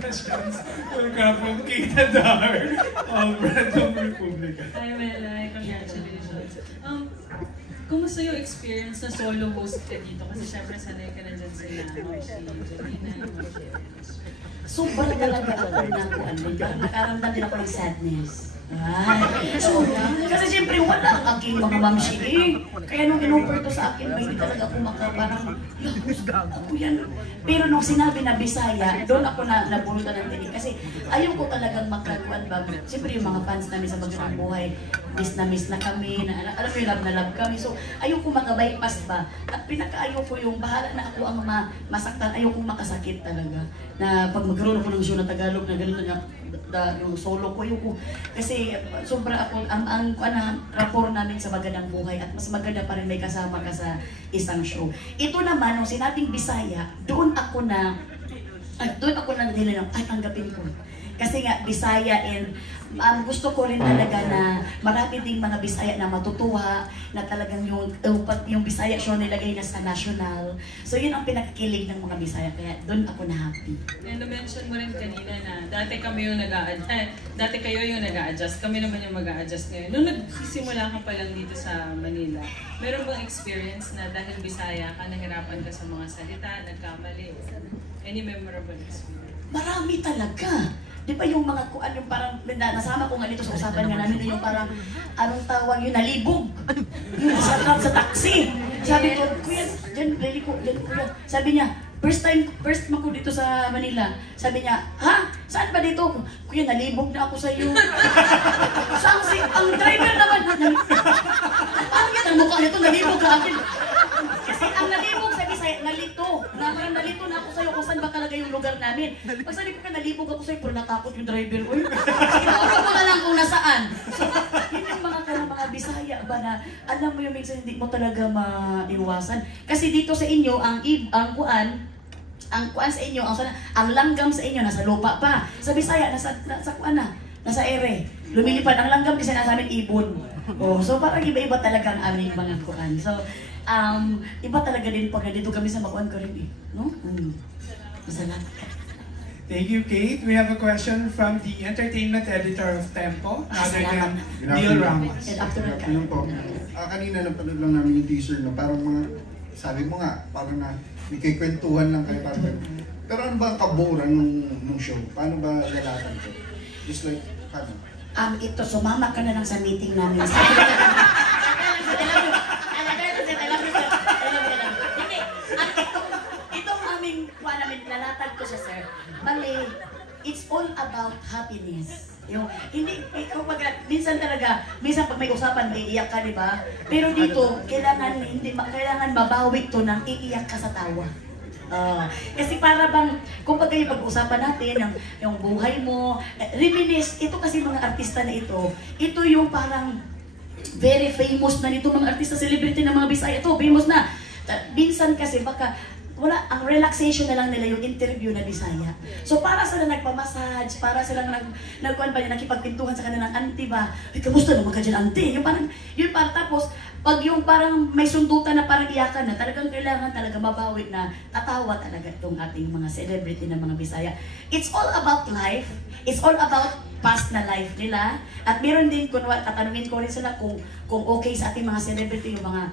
questions will come from Kita Dar of Random Republica. Hi, Melay. Congratulations. Kumusta yung experience na solo host ka dito? Kasi syempre sanay ka na dyan sila. Si Janina, Sobrang talaga ako nakaramdam din ako ng sadness. Ay, so, kasi siyempre wala ang aking mga mamsi eh. Kaya nung in-offer to sa akin, hindi talaga ako parang, ako yan. Pero nung sinabi na Bisaya, doon ako nabulutan ng tinig. Kasi ayaw ko talagang makakuan ba. Siyempre yung mga fans namin sa Magandang Buhay, miss na kami, alam mo yung love na love kami. So ayaw ko makabypass ba. At pinaka-ayaw ko yung bahala na ako ang masaktan, ayaw kong makasakit talaga. Na pag magkaroon ako ng show na Tagalog, na gano'n na yung solo ko, yung kasi sobra ako, ang rapport namin sa Magandang Buhay at mas maganda pa rin may kasama ka sa isang show. Ito naman, nung sinabing Bisaya, doon ako na nila ay tanggapin ko. Kasi nga, Bisaya and gusto ko rin talaga na marami ding mga Bisaya na matutuwa, na talagang yung Bisaya show nilagay na sa national. So yun ang pinakakilig ng mga Bisaya, kaya doon ako na happy. And na-mention mo rin kanina na dati kayo yung nag-a-adjust, kami naman yung mag-a-adjust ngayon. Nung nagsisimula ka pa lang dito sa Manila, meron bang experience na dahil Bisaya ka, nahirapan ka sa mga salita, nagkamali? Any memorable experience? Marami talaga. Di ba yung mga kuan yung parang nasama ko nga dito sa usapan nga namin yung parang anong tawag yun, nalibog. Yung sa taxi. Sabi ko, kuya, dyan kuya. Sabi niya, first mo ko dito sa Manila. Sabi niya, ha? Saan ba dito? Kuya, nalibog na ako sa iyo. Ang driver naman. Ang yan, ang mukha nito, nalibog ka akin. Kasi ang nalibog sa Bisaya, nalito. Parang nalito na ako sa'yo kung saan ba talaga yung lugar namin. Pag sabi ko ka, nalibog ako sa'yo, pero natakot yung driver ko. Inauro ko na lang kung nasaan. So, yun yung mga Bisaya ba na, alam mo yung minsan hindi mo talaga maiwasan. Kasi dito sa inyo, ang kuan sa inyo, ang langgam sa inyo, nasa lupa pa. Sa Bisaya, nasa kuan na, nasa ere. Lumilipad ang langgam kasi nasa amin ibon. Oh, so parang iba-iba talaga ang aming mga kuan. So, iba talaga din pag nandito kami sa Makuan ko rin eh. No? Masalamat ka. Thank you, Kate. We have a question from the entertainment editor of Tempo, other than Neil Ramos. Afternoon po. Kanina napanood lang namin yung teaser, no? Parang sabi mo nga, parang ikikwentuhan lang kayo parang. Pero ano ba ang kabuuran nung show? Paano ba lalatan ko? Just like, paano? Ito, sumama ka na lang sa meeting namin. Itong aming lalatag ko siya, sir. Bali, it's all about happiness. Yung, hindi, minsan pag may usapan, iiyak ka, di ba? Pero dito, kailangan mabawi to ng iiyak ka sa tawa. Kasi para bang, kung pag kayo pag-usapan natin, yung buhay mo, reminisce, ito kasi mga artista na ito yung parang very famous na nito mga artista, celebrity ng mga Bisaya, ito, famous na. Minsan kasi baka, ang relaxation na lang nila yung interview na Bisaya. So para sila nagpamassage, para sila nakipagpintuhan sa kanilang auntie ba, ay, kamusta naman ka dyan, auntie? Yung parang tapos, pag yung parang may sundutan na parang iyakan na, talagang kailangan talaga mabawi na tatawa talaga itong ating mga celebrity na mga Bisaya. It's all about life. It's all about past na life nila. At meron din, tatanungin ko rin sila kung okay sa ating mga celebrity, yung mga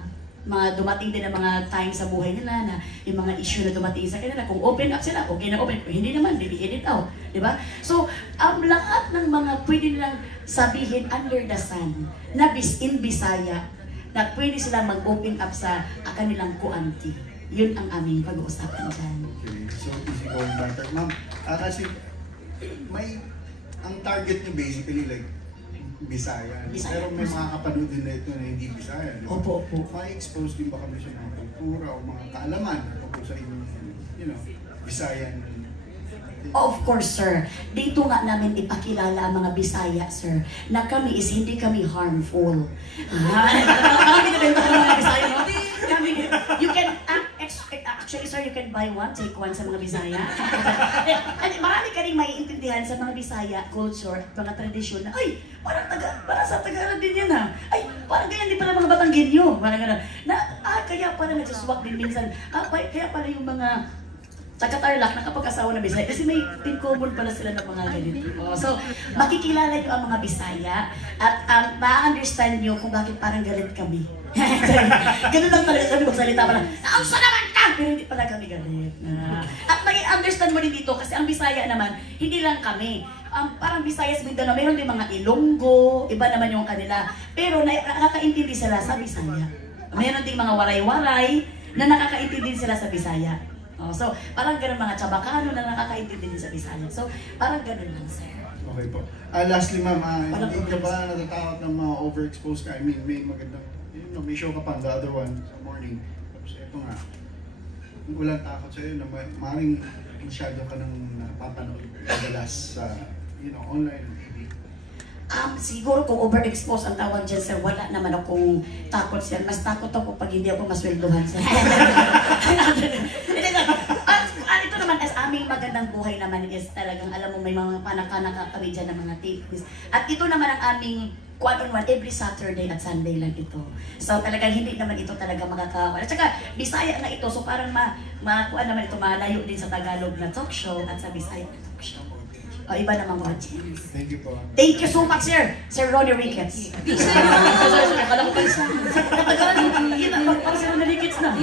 dumating din na mga time sa buhay nila na yung mga issue na dumating sa kanila. Kung open up sila, okay na open. Kung hindi naman, i-edit out. Diba? So, lahat ng mga pwede nilang sabihin under the sun na in Bisaya, na pwede silang mag-open up sa kanilang kuanti. Yun ang aming pag-uusapan dyan. Okay, so easy going back. Ma'am, kasi ang target niyo basically like Bisaya. Pero may mga kapanood din na ito na hindi Bisaya. Opo. Ma-expose din ba kami sa mga kultura o mga kaalaman tungkol sa inyong, Bisayan? Of course, sir. Dito nga namin ipakilala ang mga Bisaya, sir, na kami is hindi kami harmful. Kami na rin mga Bisaya, no? You can, actually, sir, you can buy one, take one sa mga Bisaya. Marami ka rin maiintindihan sa mga Bisaya culture, mga tradisyon na, ay, parang sa Tagalog din yan, ha? Ay, parang ganyan din pala mga Batanggenyo. Parang gano'n. Kaya pala nagsuswak din minsan. Kaya pala yung mga Tsaka Tarlac, nakapag-asawa na Bisaya. Kasi may in common pala sila ng mga ganito. So, makikilala nyo ang mga Bisaya at ma-understand nyo kung bakit parang galit kami. Ganun lang talaga kami magsalita pala, naunsa naman ka! Pero hindi pala kami galit. At mag-understand mo din dito kasi ang Bisaya naman, hindi lang kami. Parang Visayas, Mindanao, mayroon din mga Ilonggo, iba naman yung kanila. Pero nakakaintindi sila sa Bisaya. Mayroon din mga waray-waray na nakakaintindi sila sa Bisaya. So, parang ganun mga Chabacano na nakakaintindi din sa Bisaya. So, parang ganun lang, sir. Okay po. Lastly, ma'am, hindi ka ba natatakot ng mga overexposed ka? I mean, may magandang, may show ka pa, the other one, sa morning. Tapos ito nga, walang takot sa'yo na maaaring masyado ka nang napapanood madalas sa, online. Siguro kung overexposed ang tawag dyan, sir, wala naman akong takot, sir. Mas takot ako pag hindi ako masweldohan, sir. Ito naman, as aming magandang buhay naman is talagang, alam mo, may mga panak-panak kami dyan ng mga tapes. At ito naman ang aming one-on-one every Saturday at Sunday lang ito. So talagang hindi naman ito talaga makakawala. At saka, Bisaya nga ito, so parang kuan naman ito, malayo din sa Tagalog na talk show at sa Bisaya na talk show. O, iba namang audience. Thank you po. Thank you so much, sir. Sir Ronnie Ricketts. Sorry, akala ko pa isa. Katagalan, yun na, parang si Ronnie Ricketts na.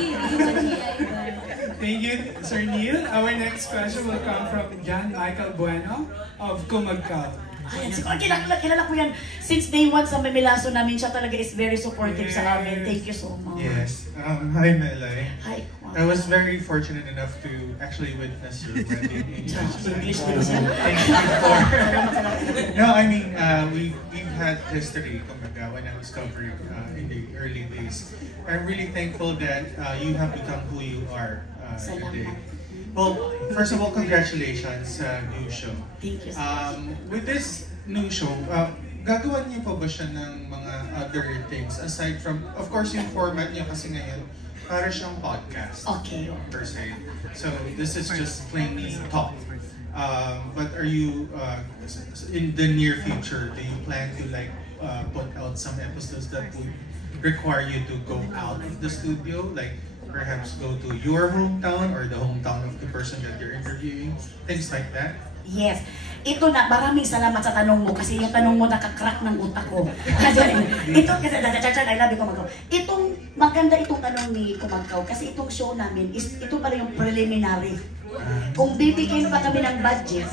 Thank you, Sir Neil. Our next question will come from John Michael Bueno of Kumagkaw. Ayan, siguro kilala ko yan. Since day one sa Memilaso namin, siya talaga is very supportive sa amin. Thank you so much. Yes. Hi, Melay. Hi. I was very fortunate enough to actually witness your wedding in English Thank you for... No, I mean, we've had history, kumbaga, when I was covering in the early days. I'm really thankful that you have become who you are today. Well, first of all, congratulations sa new show. Thank you. With this new show, gagawa niyo pa ba siya ng mga other things aside from, of course, yung format niya kasi ngayon, para siyang podcast. Okay. Per se. So this is just plainly talk. But are you, in the near future, do you plan to put out some episodes that would require you to go out of the studio? Like, perhaps go to your hometown or the hometown of the person that you're interviewing, things like that? Yes. Ito na, maraming salamat sa tanong mo kasi yung tanong mo nakakrak ng utak ko. Ito, kasi, I love you, Kumagkaw. Maganda itong tanong ni Kumagkaw kasi itong show namin, ito pala yung preliminary. Kung bibigyan pa kami ng budget,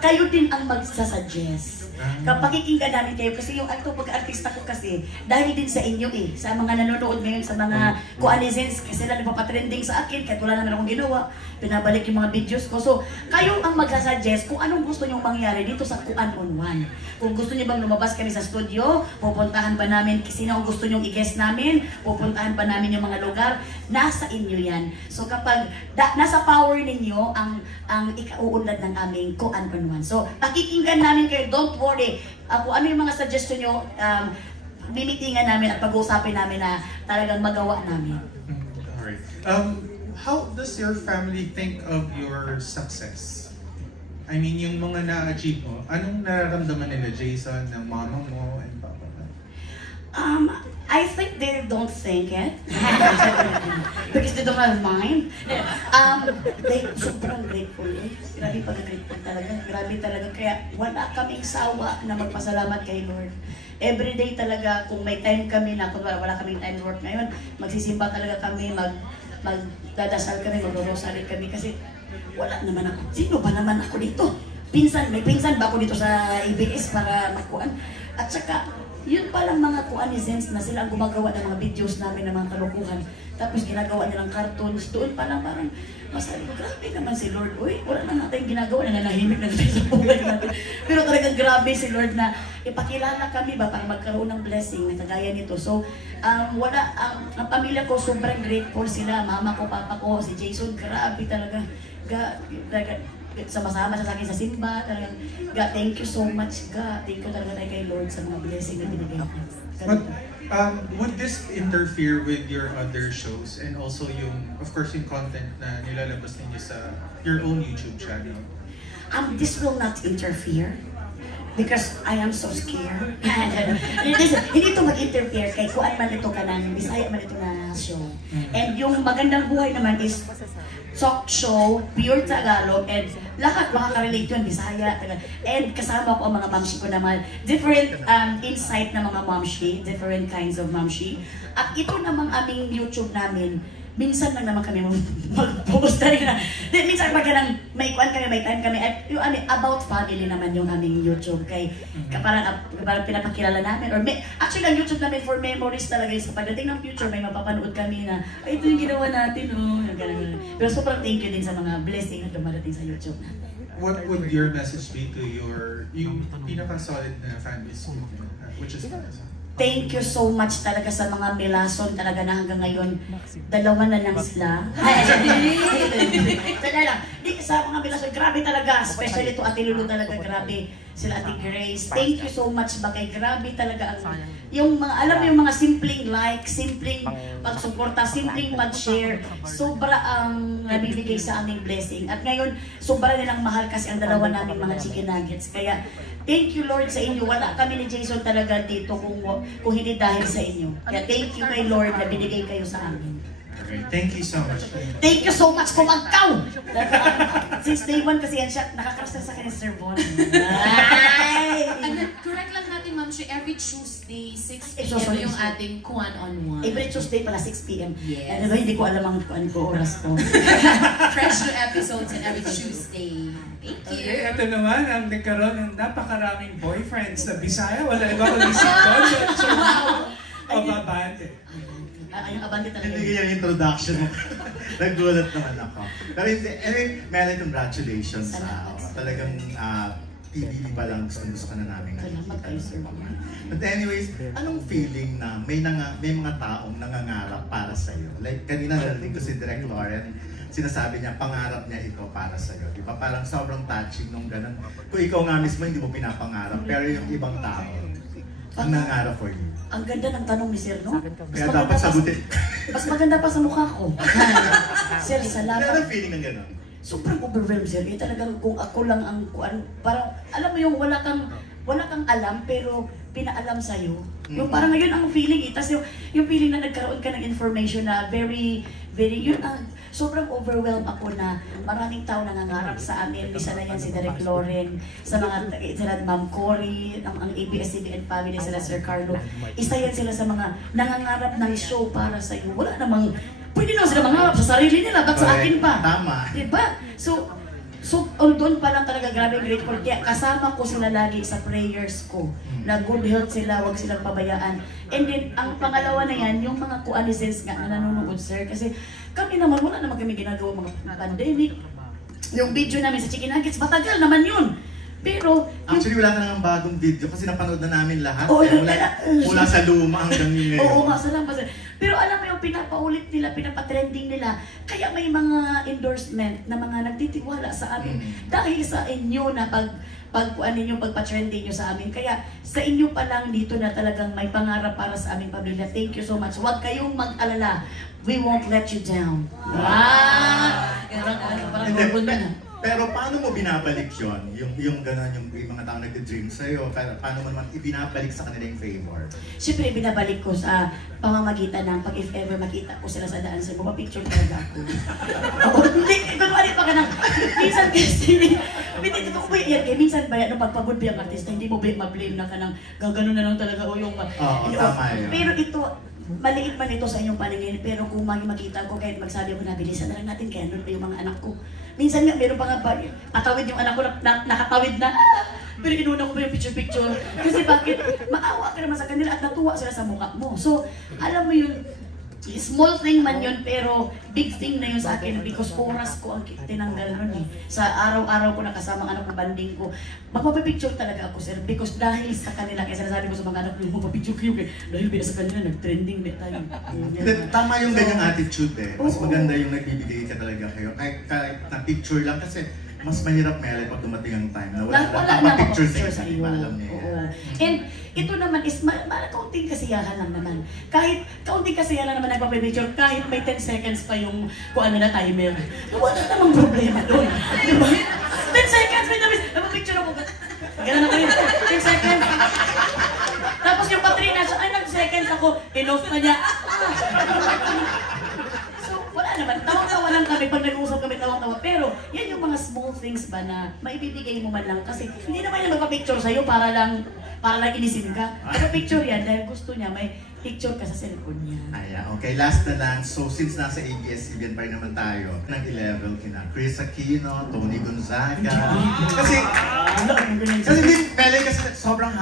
kayo din ang magsasuggest. Kapag kikinggan namin kayo, kasi yung pag-artista ko kasi, dahil din sa inyo sa mga nanonood ngayon, sa mga coalizens, kasi sila nagpapatrending sa akin, kahit wala naman akong ginawa, pinabalik yung mga videos ko. So, kayo ang magsasuggest kung anong gusto nyong mangyari dito sa Kuan on One. Kung gusto nyo bang lumabas kami sa studio, pupuntahan ba namin, sino ang gusto nyong i-guest namin, pupuntahan ba namin yung mga lugar, nasa inyo yan. So, kapag nasa power ninyo ang ikauunlad ng aming Kuan on One. So, pakikinggan namin kayo, don't worry. Kung ano yung mga suggestion nyo, mimitingan namin at pag-uusapin namin na talagang magawa namin. Alright. How does your family think of your success? I mean, yung mga na-achieve mo, anong nararamdaman nila, Jason, ng mama mo and papa mo? I think they don't think it. Because they don't have mind. They sobrang grateful. Grabe pag-grateful talaga. Grabe talaga. Kaya wala kaming sawa na magpasalamat kay Lord. Everyday talaga, kung may time kami na, kung wala kaming time to work ngayon, magsisimba talaga kami, magdadasal kami, mag-rosary kami. Kasi wala naman ako. Sino ba naman ako dito? May pinsan ba ako dito sa ABS para magkuhan? At saka, yun palang mga kuanizens na sila ang gumagawa ng mga videos namin ng mga kalukuhan. Tapos ginagawa nilang cartoons. Doon palang parang masabi ko, grabe naman si Lord. Uy, wala na natin ginagawa, nananahimik na tayo sa buhay natin. Pero talagang grabe si Lord na ipakilala kami ba para magkaroon ng blessing na kagaya nito. So, ang pamilya ko sobrang grateful sila. Mama ko, papa ko, si Jason, grabe talaga. Sama-sama sa akin sa simba, talagang, God, thank you so much, God. Thank you talaga tayo kay Lord sa mga blessing na binigay niya. But would this interfere with your other shows and also yung, of course, yung content na nilalabas ninyo sa your own YouTube channel? This will not interfere. Because I am so scared. Hindi ito mag-interfere kay kuan man ito ka ng Bisaya man ito na show. And yung magandang buhay naman is talk show, pure Tagalog, and lahat makaka-relate yun, Bisaya, Tagalog. And kasama ko ang mga mamshi ko naman. Different insight na mga mamshi, different kinds of mamshi. At ito namang aming YouTube namin, minsan lang naman kami mag-post na rin na. Minsan pag may kuan kami, may time kami. At yung about family naman yung aming YouTube. Kay parang pinapakilala namin. Or actually, ang YouTube namin for memories talaga. Sa pagdating ng future, may mapapanood kami na, ay, ito yung ginawa natin, oh. Pero sobrang thank you din sa mga blessing na dumarating sa YouTube. What would your message be to yung pinaka-solid na fan base, which is Thank you so much talaga sa mga Milason talaga na hanggang ngayon, dalawa na lang sila. Sa mga Milason, grabe talaga. Especially to Ate Lulu talaga, grabe. Sila Ate Grace. Thank you so much bagay. Grabe talaga yung mga, alam mo yung mga simpleng like, simpleng pagsuporta, simpleng mag-share. Sobra ang nabibigay sa aming blessing. At ngayon, sobra nilang mahal kasi ang dalawa naming mga chicken nuggets. Kaya, thank you Lord sa inyo. Wala kami ni Jason talaga dito kung hindi dahil sa inyo. Kaya thank you kay Lord na binigay kayo sa amin. Alright, thank you so much. Thank you so much, Kumangkaw! Since day one kasi yan siya, nakakrush na sa akin ni Sir Von. Correct lang natin, Ma'am Shi, every Tuesday, 6 So, p.m. yung ating Kuan-on-One. Every Tuesday pala, 6 p.m. Yes. Ano ba, hindi ko alam ang kuan ko, oras ko. Fresh new episodes and every Tuesday. Thank you. Okay, ito naman ang nagkaroon ng napakaraming boyfriends na Bisaya. Wala iba kundi si Don o Babante. Yung abante talaga. Hindi yung introduction mo. Nagulat naman ako. Pero anyway, Melanie, congratulations. Talagang PBB pa lang gusto ka na namin. Salamat kayo, sir. But anyways, anong feeling na may mga taong nangangarap para sa'yo? Like, kanina narinig ko si Direk Lauren, sinasabi niya, pangarap niya ito para sa'yo. Diba? Parang sobrang touching nung ganun. Kung ikaw nga mismo hindi mo pinapangarap, pero yung ibang tao, ang nangangarap for you. Ang ganda ng tanong ni Sir, no? Kaya dapat sagutin. Mas maganda pa sa mukha ko. Sir, salamat. Ano feeling ng gano'n? Sobrang overwhelmed, Sir. Talagang kung ako lang ang kuan, parang, alam mo yung wala kang alam, pero pinaalam sa'yo. Yung parang ngayon ang feeling, tapos yung feeling na nagkaroon ka ng information na very, yun ang, sobrang overwhelmed ako na maraming tao nangangarap sa amin. Isa na yan si Direk Lauren, sila Ma'am Cory, ang ABS-CBN family, sila Sir Carlo. Isa yan sila sa mga nangangarap ng show para sa iyo. Wala namang, pwede naman sila mangarap sa sarili nila, ba't sa akin pa? Tama. Diba? So doon pa lang talaga grabe grateful. Kaya kasama ko sila lagi sa prayers ko. Na good health sila, huwag silang pabayaan. And then, ang pangalawa na yan, yung mga kuanisens nga na nanonood, Sir. Kasi kami naman, wala naman kami ginagawa mga pandemic. Yung video namin sa Chicken Nuggets, matagal naman yun. Pero, actually, wala ka nang bagong video kasi napanood na namin lahat. Oo, mula sa luma hanggang yung ngayon. Oo nga, salamat. Pero alam mo yung pinapaulit nila, pinapatrending nila, kaya may mga endorsement na mga nagtitiwala sa amin dahil sa inyo na pagpa-trending nyo sa amin. Kaya sa inyo pa lang dito na talagang may pangarap para sa aming pamilya. Thank you so much. Huwag kayong mag-alala. We won't let you down. Pero paano mo binabalik yun? Yung gano'n, yung mga tao nagde-dream sa'yo, paano mo naman ibinabalik sa kanila yung favor? Siyempre, binabalik ko sa pamamagitan ng pag if ever makita ko sila sa daan, sa'yo, mapapicture talaga ako. Hindi, kunwari pa ka ng, minsan kasi, minsan ba yan, pagpagod ba yung artista, hindi mo ma-blame na ka ng gagano na lang talaga o yung... tama yun. Pero ito, maliit man ito sa inyong paningin, pero kung makita ko, kahit magsabi ko na, bilisan na lang natin, kaya doon pa yung mga anak ko. Minsan nga, meron pa nga ba, patawid yung anak ko nakatawid na, pero inuna ko pa yung picture-picture. Kasi bakit? Maawa ka naman sa kanila at natuwa sila sa mukha mo. So, alam mo yun, small thing man yun, pero big thing na yun sa akin because oras ko ang tinanggal nun eh. Sa araw-araw ko nakasama ang anak ko, banding ko. Magpapapicture talaga ako, Sir, because dahil sa kanila, kaya sinasabi ko sa mga anak ko, magpapicture kayo dahil bila sa kanila, nag-trending na tayo. Tama yung ganyang attitude eh. Mas maganda yung nagbibigay ka talaga kayo. Kahit na picture lang kasi mas mahirap meron pag dumating ang time na wala na picture sa iyo. Alam niya. And ito naman is kaunting kasiyahan lang naman. Kahit kaunting kasiyahan lang naman nagpapapicture, kahit may 10 seconds pa yung kung ano na timer. Wala namang problema doon. Diba? 10 seconds, may nabis. Nagpapicture ako. Ganun ako yun. naman lang kasi hindi naman yan magpa-picture sa'yo para lang inisin ka. Magpa-picture yan dahil gusto niya may picture ka sa cellphone niya. Ayan, okay, last na lang. So, since nasa ABS-CBN pa rin naman tayo, ng 11 kina Chris Aquino, Tony Gonzaga. Kasi Meli, kasi sobrang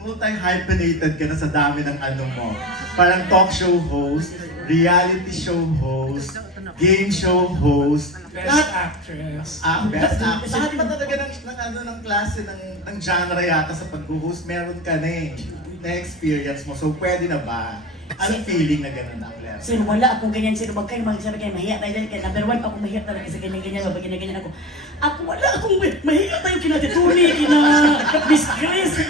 multi-hyphenated ka na sa dami ng ano mo. Parang talk show host, reality show host, game show host. Best actress. Best actress. Lahat pa talaga ng klase ng genre yata sa pag-host, meron ka na eh. Na-experience mo. So, pwede na ba? Anong feeling na gano'n na, Claire? Sir, wala akong ganyan. Sir, wag kayo magsabi kayo, mahiya tayo dyan. Number one, ako mahiya talaga sa ganyan-ganyan. Pag ganyan-ganyan ako. Wala akong mahiya tayo kina Tituni, kina Miss Chris.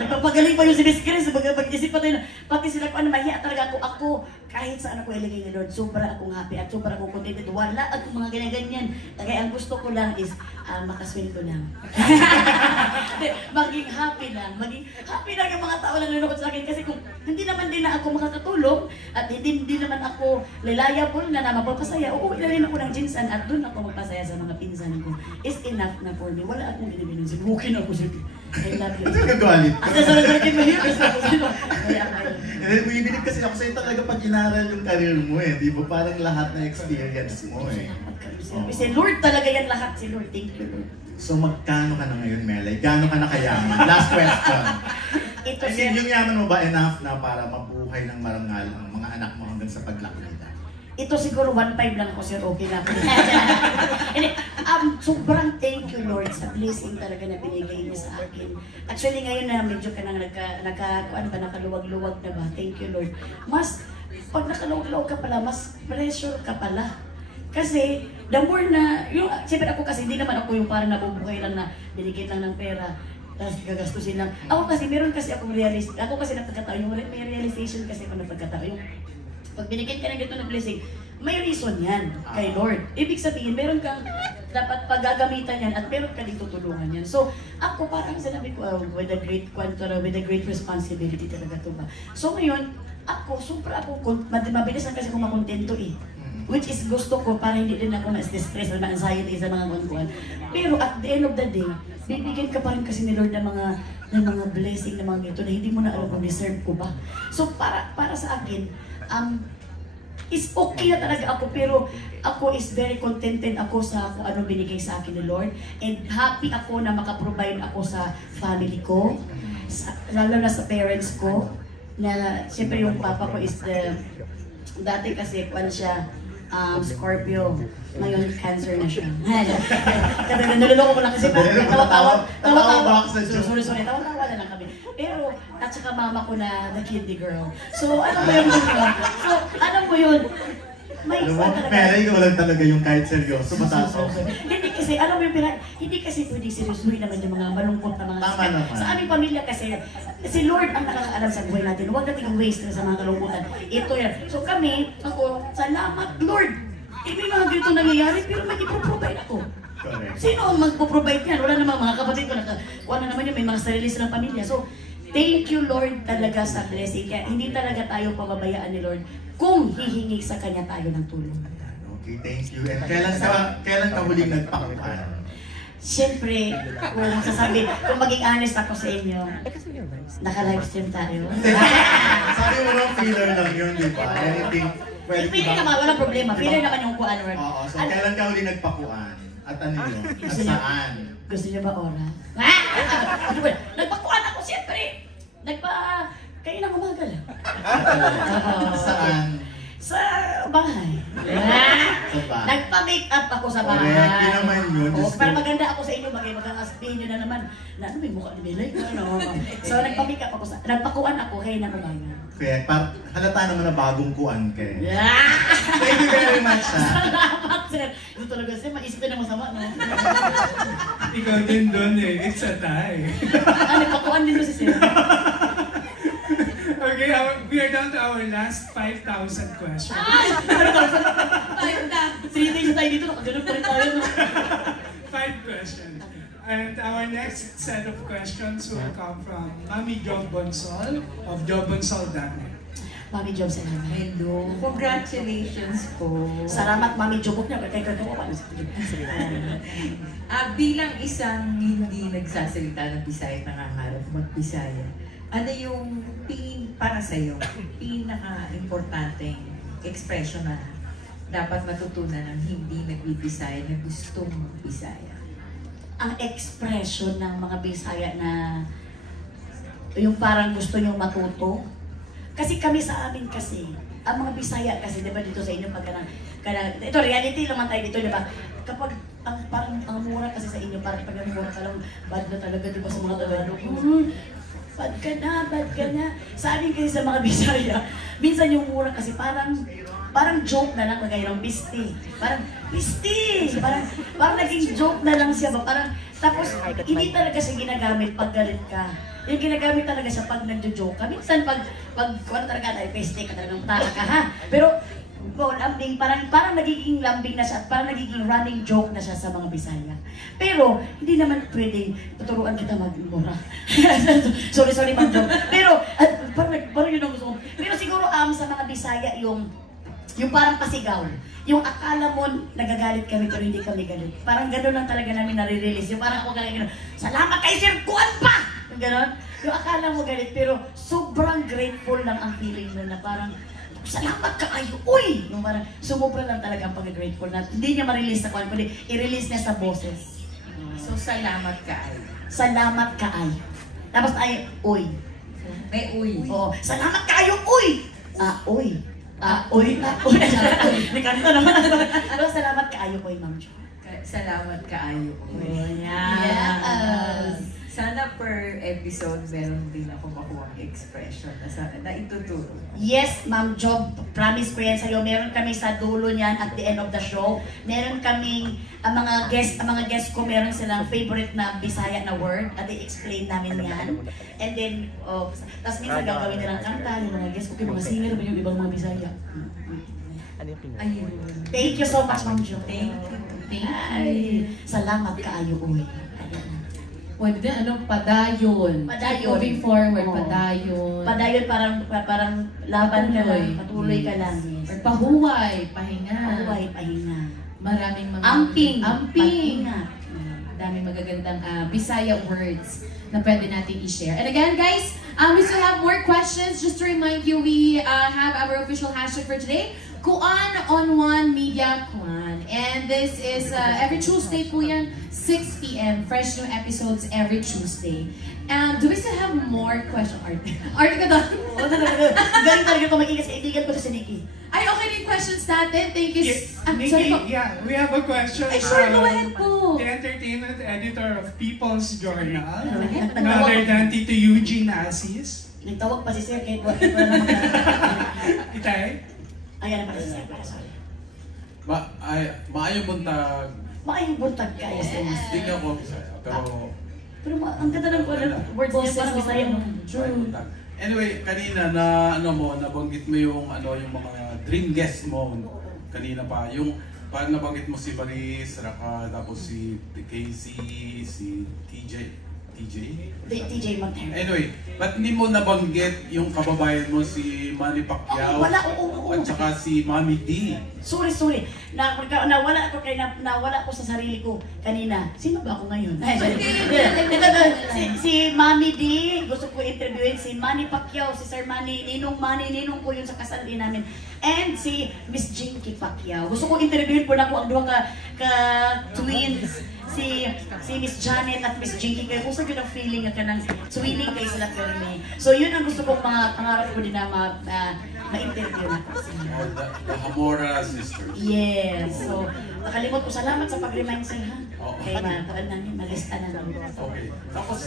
Nagpapagaling pa yung si Miss Chris. Pag-isip pa tayo na, pati sila ko, mahiya talaga ako. Kahit saan ako ilagay ni Lord, sobra akong happy at sobra akong contented. Wala akong mga ganyan-ganyan. Kaya ang gusto ko lang is, makasweldo lang. Maging happy lang. Maging happy lang yung mga tao na nanonood sa akin. Kasi kung hindi naman din na ako makakatulong at hindi naman ako reliable na mapapasaya, uuwi na rin ako ng Jinsan at doon ako magpasaya sa mga pinsan ko. Is enough na for me. Wala akong binibinin. Okay na ako siya. I love you. Ito yung gagalit. At sa sarang mahirap ako sino. Bumibinig kasi ako sa'yo talaga pag inaral yung career mo eh. Di ba parang lahat na experience mo eh. Si Lord talaga yan lahat. Si Lord, thank you Lord. So magkano ka na ngayon, Melay? Gaano ka na kayaman? Last question. Ito I mean, yung yaman mo ba enough na para mabuhay ng marangal ang mga anak mo hanggang sa paglaki nila? Ito siguro 1.5 lang ako sir, okay na ako. Sobrang thank you Lord sa blessing talaga na binigay niya sa akin. Actually ngayon na medyo ka nang nakaluwag-luwag na ba? Thank you Lord. Mas, pag nakaluwag-luwag ka pala, mas pressure ka pala. Kasi, the more na, siyempre ako kasi hindi naman ako yung parang nabubuhay lang na binigyan lang ng pera. Tapos gagastusin lang. Ako kasi, meron kasi akong ako kasi napagkatao, may realization kasi ako napagkatao. Pag binigyan ka ng ganito ng blessing, may reason yan kay Lord. Ibig sabihin, meron kang dapat paggagamitan yan at meron ka din tutulungan yan. So, ako parang sinabi ko, with a great responsibility talaga ito ba. So ngayon, mabilis lang kasi ako makontento eh. Which is gusto ko para hindi din ako na-stress o na-anxiety sa mga kuntuan. Pero at the end of the day, bibigyan ka pa rin kasi ni Lord ng mga blessing na mga ito na hindi mo na alam kung deserve ko ba. So para sa akin, is okay na talaga ako pero ako is very contented ako sa kung ano binigay sa akin ni Lord and happy ako na makaprovide ako sa family ko, lalo na sa parents ko na siyempre yung papa ko is dati kasi kwan siya Scorpio. Ngayon, cancer na siya. Naluloko ko lang kasi tawa-tawa na lang kami. Pero, at saka mama ko na the kiddie girl. So, ano mo yun? May isa talaga. Pero ikaw lang talaga yung kahit seryoso, mataso. Hindi kasi, alam mo yung hindi kasi pwedeng seryosohin naman yung mga malungkot na mga tama naman. Sa aming pamilya kasi, si Lord ang nakakaalam sa buhay natin. Huwag natin waste sa mga kalungkutan. Ito yan. So kami, salamat Lord. May mga ganito nangyayari, pero may ipoprovide ako. Correct. Sino ang magpo-provide yan? Wala namang mga kapatid ko, wala naman yun, may mga sarili silang pamilya. So, thank you Lord talaga sa blessing. Kaya hindi talaga tayo pababayaan ni Lord kung hihingi sa Kanya tayo ng tulong. Okay, thank you. And kailan ka huling nagpakuan? Siyempre, kung maging honest ako sa inyo, naka-livestream tayo. Sabi mo lang, filler lang yun, di ba? Anything, pwede Filler naman, walang problema. Filler naman yung kuan word. Oo, so kailan ka huling nagpakuan? At ano yun? At saan? Gusto niyo ba oras? Nagpakuan ako siyempre! Kayo nang umaga lang. Saan? Sa bahay. Sa bahay. Nagpa-make up ako sa bahay. Correct, yun naman yun. Para maganda ako sa inyo, magkakasabihin nyo na naman, na ano may mukha ni Belay? So nagpa-make up ako nagpakuan ako kayo nang umaga. Kaya halata naman na bagong kuan kayo. Yeah! Thank you very much, ha? Salamat, sir. Ito talaga, sir. Maisipin na masama, no? Ikaw din doon eh. It's a tie. Nagpakuan din mo si sir. Okay, we are down to our last 5,000 questions. Tayo na. 3 days na tayo dito. Nakaganon pa rin tayo. 5 questions. And our next set of questions will come from Mami Job Bonsol of jobbonsol.net. Mami Job, salamat. Hello. Congratulations po. Salamat, Mami Job. Huwag niya, kaya ko pa. Bilang isang hindi nagsasalita ng Bisaya, nangangarap mag-Bisaya, ano yung para sa'yo, pinaka-importanteng expression na dapat matutunan ng hindi nagbibisaya na gustong mag-Bisaya? Ang expression ng mga Bisaya na yung parang gusto nyo matuto. Kasi kami sa amin kasi, ang mga Bisaya kasi, di ba dito sa inyo, ito reality naman tayo dito, di ba? Kapag parang ang mura kasi sa inyo, parang pag mura ka lang, bad na talaga, di ba sa mga Tagalog? Bad ka na. Sa amin kasi sa mga Bisaya, minsan yung mura kasi parang joke na lang, kagaya ng pisti. Parang naging joke na lang siya ba? Tapos, hindi talaga siya ginagamit pag galit ka. Yung ginagamit talaga siya pag nagjo-joke ka. Minsan pag ano talaga tayo, peste ka talagang tara ka ha. Pero, lambing, parang nagiging lambing na siya at parang nagiging running joke na siya sa mga Bisaya. Pero, hindi naman pwedeng tuturuan kita mag-mura. sorry, mag-joke. Pero, parang yun ang gusto ko. Pero siguro sa mga Bisaya, yung parang pasigaw. Yung akala mo nagagalit kami pero hindi kami galit. Parang gano'n lang talaga namin nare-release. Yung parang ako gano'n, salamat kay Sir Kuan pa! Yung gano'n. Yung akala mo galit pero sobrang grateful lang ang feeling mo na parang, salamat ka kayo, uy! Yung parang sumubra lang talaga ang pag-grateful na hindi niya ma-release sa kuan, kundi i-release niya sa boses. So, salamat ka ay. Salamat ka ay. Tapos ay, uy. May uy. Oo, salamat ka kayo, uy! Uy. Uy. Nikanta naman ako. Pero salamat kaayo ko, Ma'am Jo. Salamat kaayo ko. Yes. Sana per episode meron din ako makuha expression na ituturo. Yes, Ma'am Jo. Promise ko yan sa'yo. Meron kami sa dulo niyan at the end of the show. Meron kaming, ang mga guest ko, meron silang favorite na Bisaya na word at i-explain namin yan. And then, tapos minsan gagawin nilang kanta, yung mga guest ko, yung mga singer, yung ibang mga Bisaya. Ayun. Thank you so much, Ma'am Jo. Thank you. Salamat kaayo, uy. Pwede din, padayon. Padayon. Moving forward, padayon. Padayon parang laban ka lang, patuloy ka lang. Yes. Or pahuway, pahinga. Pahinga. Maraming mga... Amping. Daming magagandang Bisaya words na pwede natin i-share. And again, guys, we still have more questions. Just to remind you, we have our official hashtag for today, Kuan on One Media Kuan. And this is every Tuesday po yan, 6 p.m. Fresh new episodes every Tuesday. And do we still have more questions? Arte ka doon? Oo, galing talaga ko mag-igas. Kaibigan ko sa Nikki. Ay, okay na yung questions natin. Thank you. Yes, Sorry Nikki, po. yeah, we have a question Ay, sure, go ahead po. the entertainment editor of People's Journal, another than Tito Eugene Assis. Nagtawag pa si Sir kahit wala Itay? Ayan na pala si Sir. Sorry. Maayong buntag. Maayong buntag ka. Yes. Hindi nga ako Bisaya, pero... Pero ang ganda ng words niya parang Bisaya mo. True. Anyway, kanina nabanggit mo yung mga dream guest mo kanina pa. Yung parang nabanggit mo si Baris, Raka, tapos si Casey, si TJ Montero. Anyway, ba't hindi mo nabanggit yung kababayan mo si Manny Pacquiao? Wala. At saka si Mami D. Sorry. Nawala ko sa sarili ko kanina. Sino ba ako ngayon? si Mami D, gusto ko interviewin si Manny Pacquiao, si Sir Manny, Ninong ko yun sa kasal din namin. And si Miss Jinky Pacquiao. Gusto ko interviewin po na ko ang duha ka twins. Si Miss Janet at Miss Jinky, kaya gusto ko ng feeling ka ng swilling kayo sila Perme. So yun ang gusto kong pangarap ko din na ma-interview na po sila. The Hamora sisters. Yes. So, nakalimot ko. Salamat sa pag-remind sir ha. Okay. Kaya matagal namin, malista na namin. Okay. Tapos,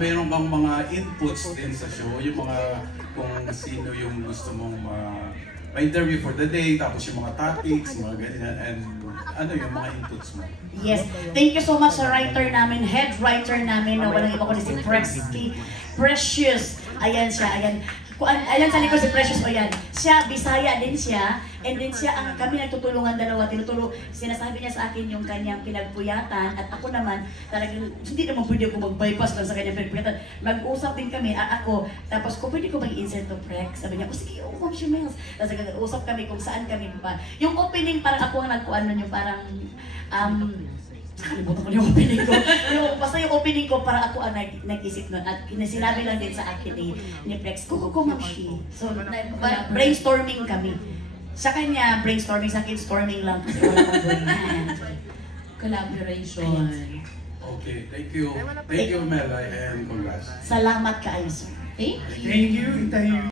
mayroon bang mga inputs din sa show? Yung mga, kung sino yung gusto mong ma-interview for the day, tapos yung mga topics, mga ganyan, and yung mga inputs mo? Yes. Thank you so much sa writer namin, head writer namin, na walang iba ko si Precious. Ayan siya, ayan. Ayan sa likod si Precious, o yan. Siya, Bisaya din siya, And then siya, kami nagtutulungan dalawa, sinasabi niya sa akin yung kanyang pinagpuyatan at ako naman, talagang hindi naman pwede ako mag-bypass lang sa kanyang pinagpuyatan. Mag-usap din kami, ako, tapos ko pwede ko mag-insert to Prex. Sabi niya, sige, Ma'am Shimels. Tapos nag-usap kami kung saan kami pa. Yung opening, parang ako ang nagkuan nun yung parang, kalimutan ko yung opening ko. Basta yung opening ko, para ako ang nag-isip nun. At sinabi lang din sa akin ni Prex, ko Ma'am Shi. So, brainstorming kami. Sa kanya, brainstorming, sa akin, storming lang kasi wala kang brain. Collaboration. Okay, thank you. Thank you, Melay, and congrats. Salamat kaayo, sir. Thank you. Thank you.